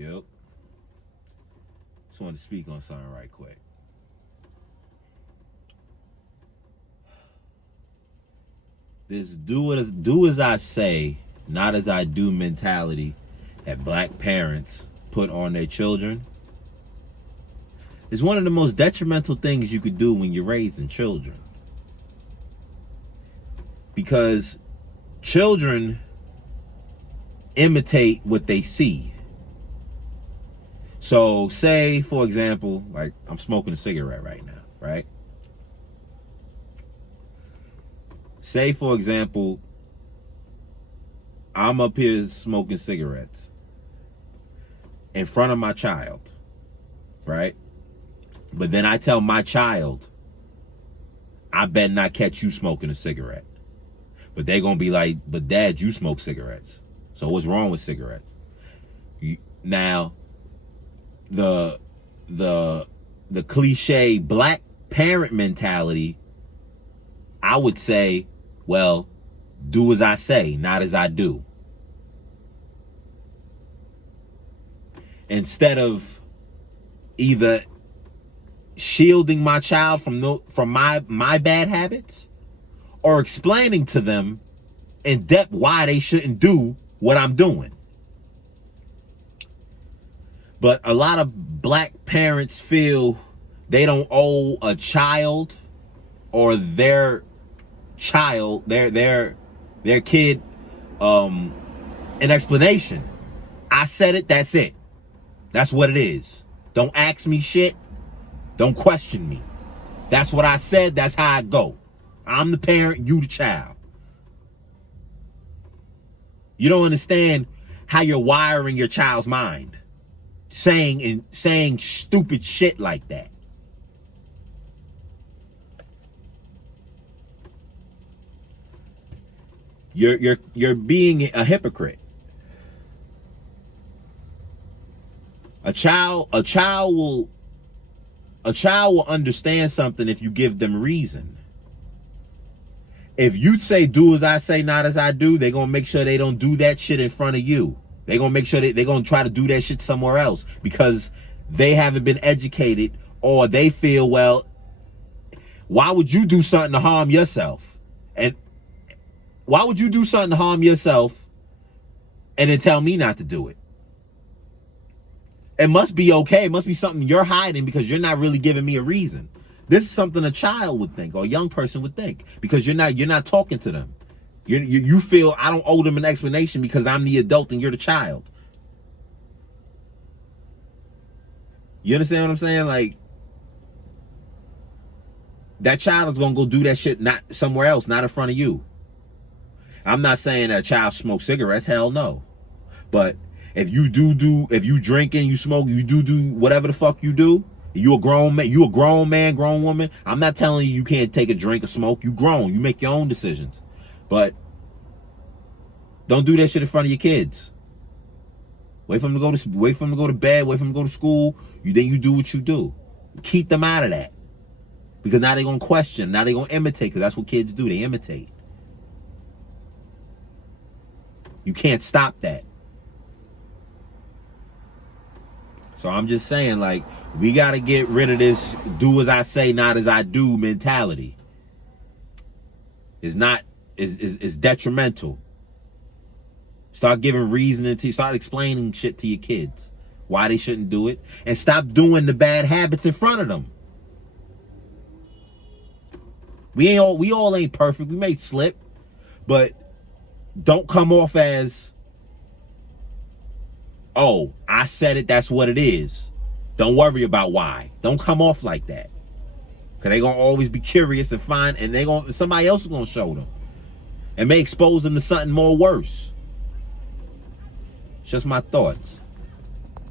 Yep. Just wanted to speak on something right quick. This do as I say, not as I do mentality that black parents put on their children is one of the most detrimental things you could do when you're raising children. Because children imitate what they see. So say, for example, like I'm smoking a cigarette right now, right? Say, for example, I'm up here smoking cigarettes in front of my child, right? But then I tell my child, I better not catch you smoking a cigarette. But they're going to be like, but Dad, you smoke cigarettes. So what's wrong with cigarettes? Now, the cliche black parent mentality, I would say, well, do as I say, not as I do. Instead of either shielding my child from my bad habits or explaining to them in depth why they shouldn't do what I'm doing. But a lot of black parents feel they don't owe a child or their child, their kid, an explanation. I said it, that's it. That's what it is. Don't ask me shit. Don't question me. That's what I said, that's how I go. I'm the parent, you the child. You don't understand how you're wiring your child's mind. Saying stupid shit like that. You're being a hypocrite. A child will understand something if you give them reason. If you say do as I say, not as I do, they're gonna make sure they don't do that shit in front of you. They're gonna make sure they're gonna try to do that shit somewhere else because they haven't been educated, or they feel, well, why would you do something to harm yourself? And why would you do something to harm yourself and then tell me not to do it? It must be okay. It must be something you're hiding because you're not really giving me a reason. This is something a child would think or a young person would think because you're not talking to them. You feel I don't owe them an explanation because I'm the adult and you're the child. You understand what I'm saying? Like, that child is going to go do that shit not somewhere else, not in front of you. I'm not saying that a child smokes cigarettes. Hell no. But if you if you drink and you smoke, you do whatever the fuck you do, you a grown man, grown woman. I'm not telling you can't take a drink or smoke. You grown. You make your own decisions. But don't do that shit in front of your kids. Wait for them to go to bed, wait for them to go to school. Then you do what you do. Keep them out of that. Because now they're going to question. Now they're going to imitate, because that's what kids do. They imitate. You can't stop that. So I'm just saying, like, we got to get rid of this do as I say, not as I do mentality. It's detrimental. Start giving reasoning start explaining shit to your kids. Why they shouldn't do it. And stop doing the bad habits in front of them. We all ain't perfect. We may slip. But don't come off as, oh, I said it, that's what it is. Don't worry about why. Don't come off like that. Because they're going to always be curious and find, and somebody else is going to show them. And may expose them to something more worse. It's just my thoughts.